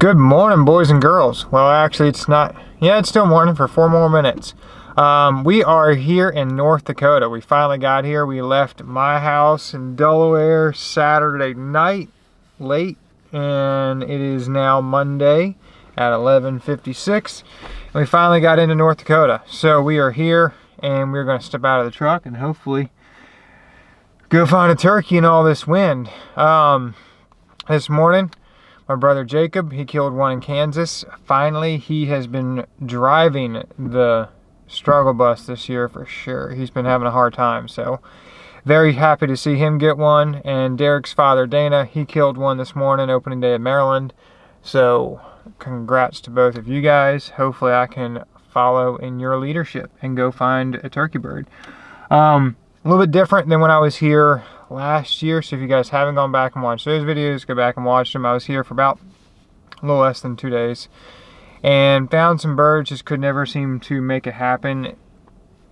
Good morning, boys and girls. Well, actually, it's not. Yeah, it's still morning for 4 more minutes. We are here in North Dakota. We finally got here. We left my house in Delaware Saturday night, late, and it is now Monday at 11:56. And we finally got into North Dakota. So we are here, and we're going to step out of the truck and hopefully go find a turkey in all this wind. This morning, my brother Jacob, he killed one in Kansas. Finally, he has been driving the struggle bus this year for sure. He's been having a hard time, so very happy to see him get one. And Derek's father, Dana, he killed one this morning, opening day in Maryland. So congrats to both of you guys. Hopefully I can follow in your leadership and go find a turkey bird. A little bit different than when I was here last year, so if you guys haven't gone back and watched those videos, go back and watch them. I was here for about a little less than 2 days and found some birds, just could never seem to make it happen.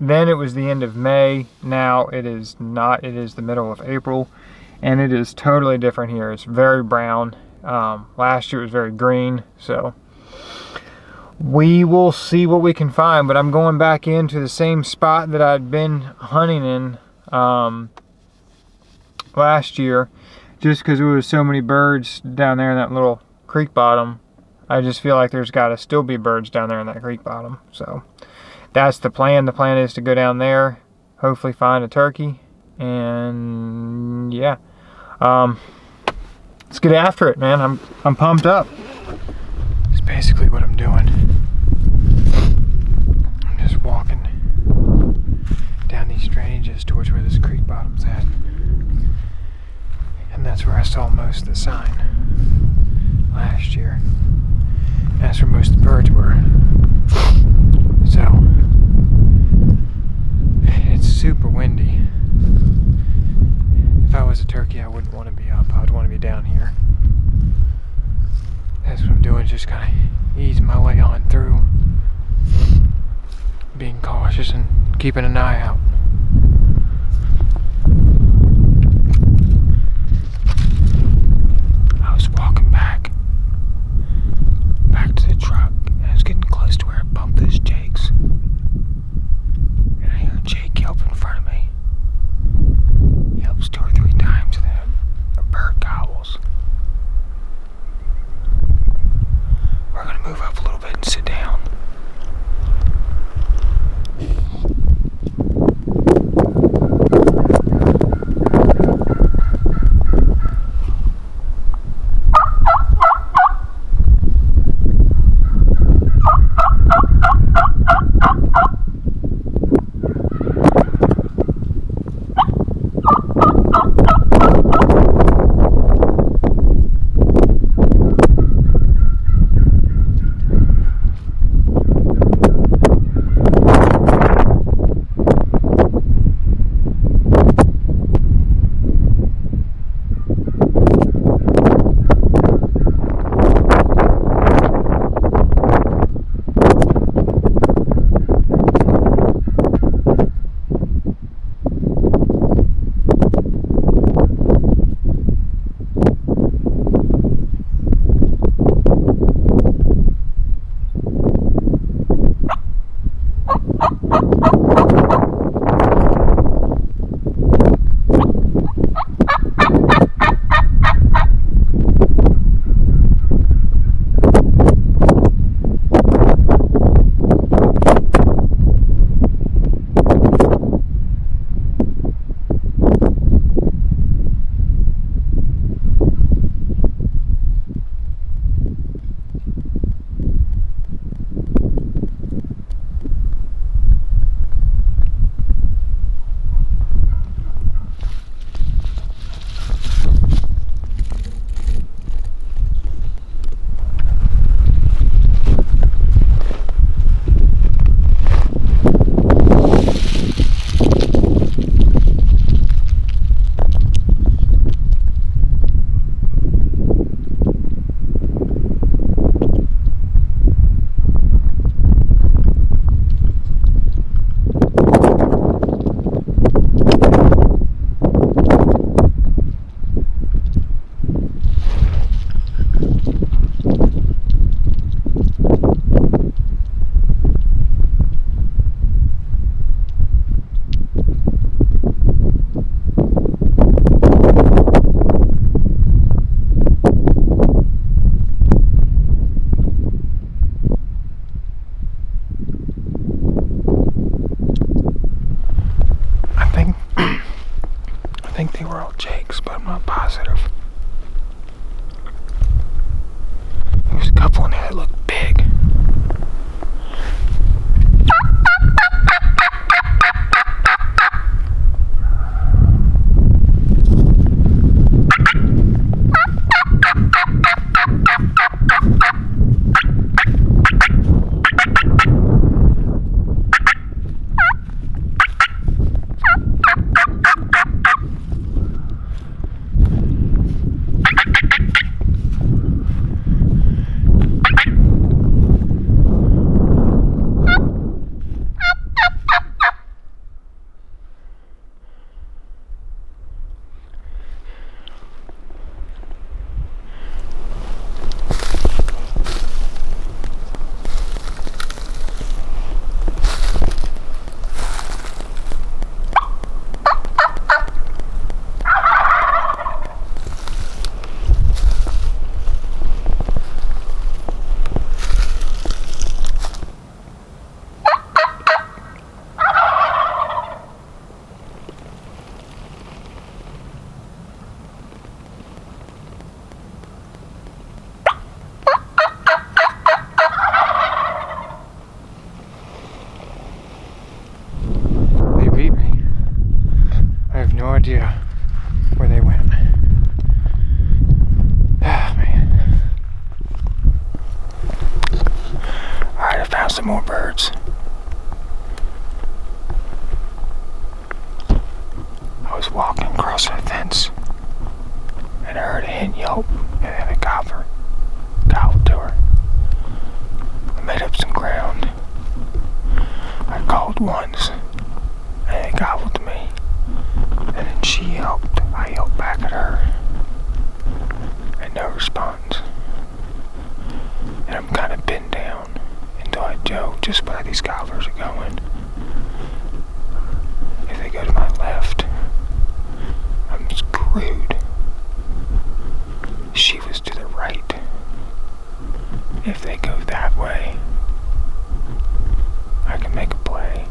Then it was the end of May. Now it is not. It is the middle of April, and it is totally different here. It's very brown. Last year it was very green, so we will see what we can find. But I'm going back into the same spot that I'd been hunting in last year, just because there was so many birds down there in that little creek bottom. I just feel like there's got to still be birds down there in that creek bottom. So that's the plan. The plan is to go down there, hopefully find a turkey, and yeah, let's get after it, man. I'm pumped up. It's basically what I'm doing. I'm just walking down these drainages towards where this creek bottom's at. And that's where I saw most of the sign last year. That's where most of the birds were. So it's super windy. If I was a turkey, I wouldn't want to be up. I would want to be down here. That's what I'm doing, just kind of easing my way on through, being cautious and keeping an eye out. I was walking back to the truck, and I was getting close to where I bumped those jakes, and I hear a jake yelp in front of me. He yelps 2 or 3 times, and then a bird gobbles. We're gonna move up a little bit and sit down. think they were all jakes, but I'm not positive. There's a couple in there that look big. No idea where they went. Ah, man. Alright, I found some more birds. I was walking across a fence and I heard a hen yelp and then a gobbler gobbled to her. I made up some ground. I called once and it gobbled to me. And then she yelped. I yelped back at her. And no response. And I'm kind of pinned down until I know just where these gobblers are going. If they go to my left, I'm screwed. She was to the right. If they go that way, I can make a play.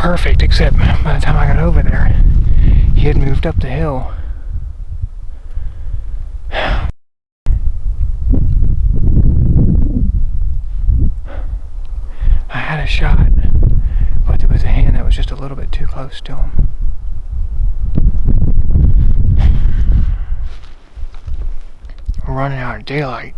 perfect, except by the time I got over there, he had moved up the hill. I had a shot, but there was a hand that was just a little bit too close to him. We're running out of daylight.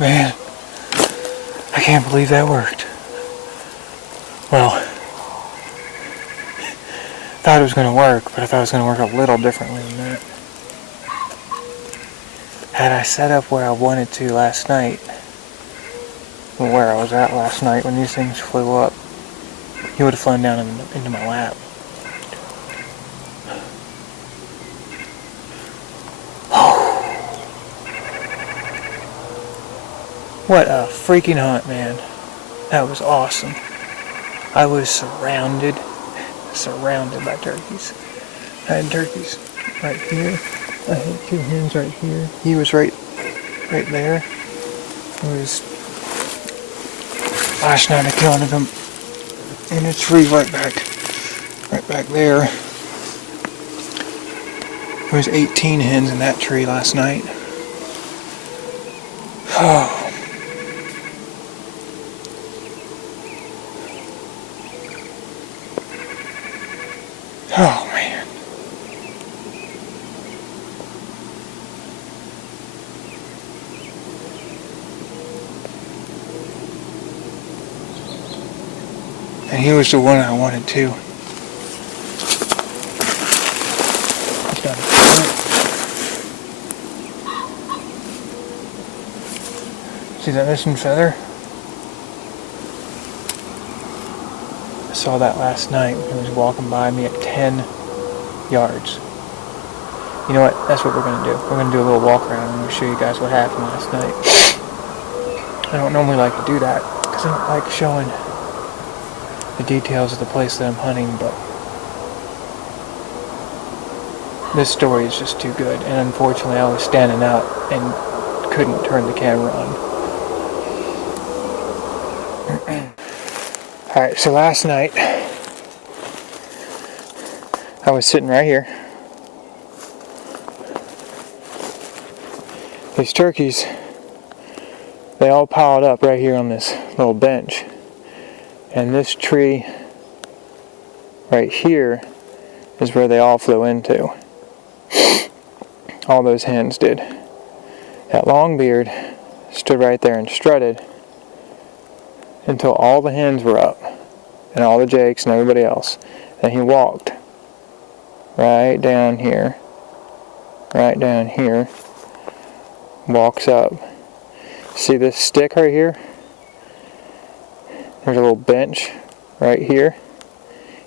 Man, I can't believe that worked. Well, thought it was going to work, but I thought it was going to work a little differently than that. Had I set up where I wanted to last night, where I was at last night when these things flew up, he would have flown down into my lap. What a freaking hunt, man. That was awesome. I was surrounded by turkeys. I had turkeys right here. I had 2 hens right here. He was right there. It was last night I counted them in a tree right back there. There was 18 hens in that tree last night. Oh. Oh man. And he was the one I wanted too. See that missing feather? I saw that last night when he was walking by me at 10 yards. You know what? That's what we're going to do. We're going to do a little walk around and I'm going to show you guys what happened last night. I don't normally like to do that because I don't like showing the details of the place that I'm hunting, but this story is just too good, and unfortunately I was standing up and couldn't turn the camera on. Alright, so last night I was sitting right here. These turkeys, they all piled up right here on this little bench. And this tree right here is where they all flew into. All those hens did. That longbeard stood right there and strutted until all the hens were up and all the jakes and everybody else. And he walked right down here, walks up. See this stick right here? There's a little bench right here.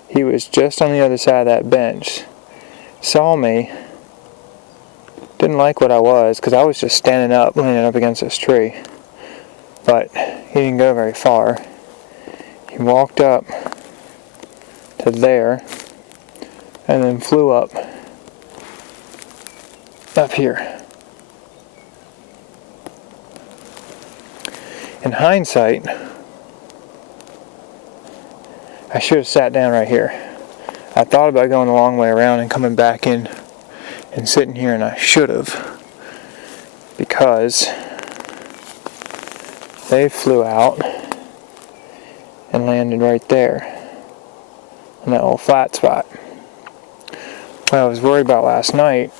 He was just on the other side of that bench. Saw me. Didn't like what I was because I was just standing up, leaning up against this tree. But he didn't go very far. He walked up to there and then flew up here. In hindsight, I should have sat down right here. I thought about going the long way around and coming back in and sitting here, and I should have, because they flew out and landed right there in that little flat spot. What I was worried about last night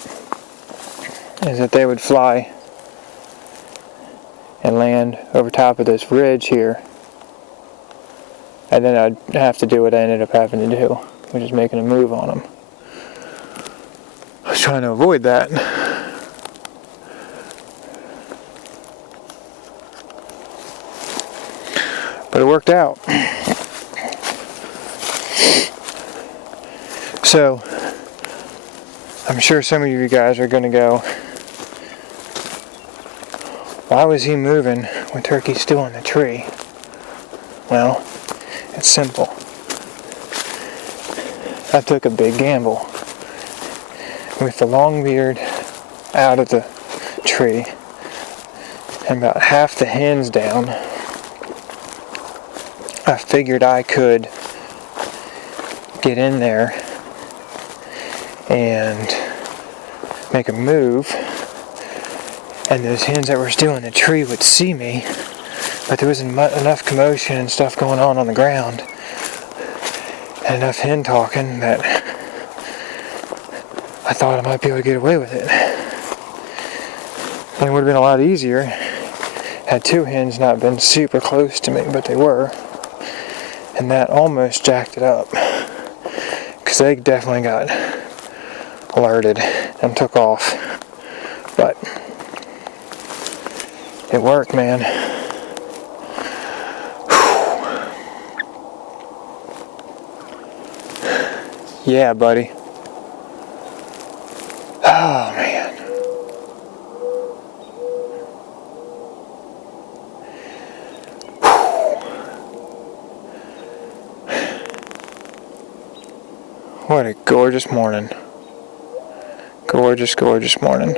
is that they would fly and land over top of this ridge here, and then I'd have to do what I ended up having to do, which is making a move on them. I was trying to avoid that. But it worked out. So, I'm sure some of you guys are going to go, why was he moving with turkey still in the tree? Well, it's simple. I took a big gamble. With the longbeard out of the tree and about half the hens down, I figured I could get in there and make a move, and those hens that were still in the tree would see me, but there wasn't enough commotion and stuff going on the ground and enough hen talking that I thought I might be able to get away with it. And it would have been a lot easier Had 2 hens not been super close to me, but they were. And that almost jacked it up. Because they definitely got alerted and took off. But it worked, man. Yeah, buddy. Oh, man. What a gorgeous morning. Gorgeous, gorgeous morning.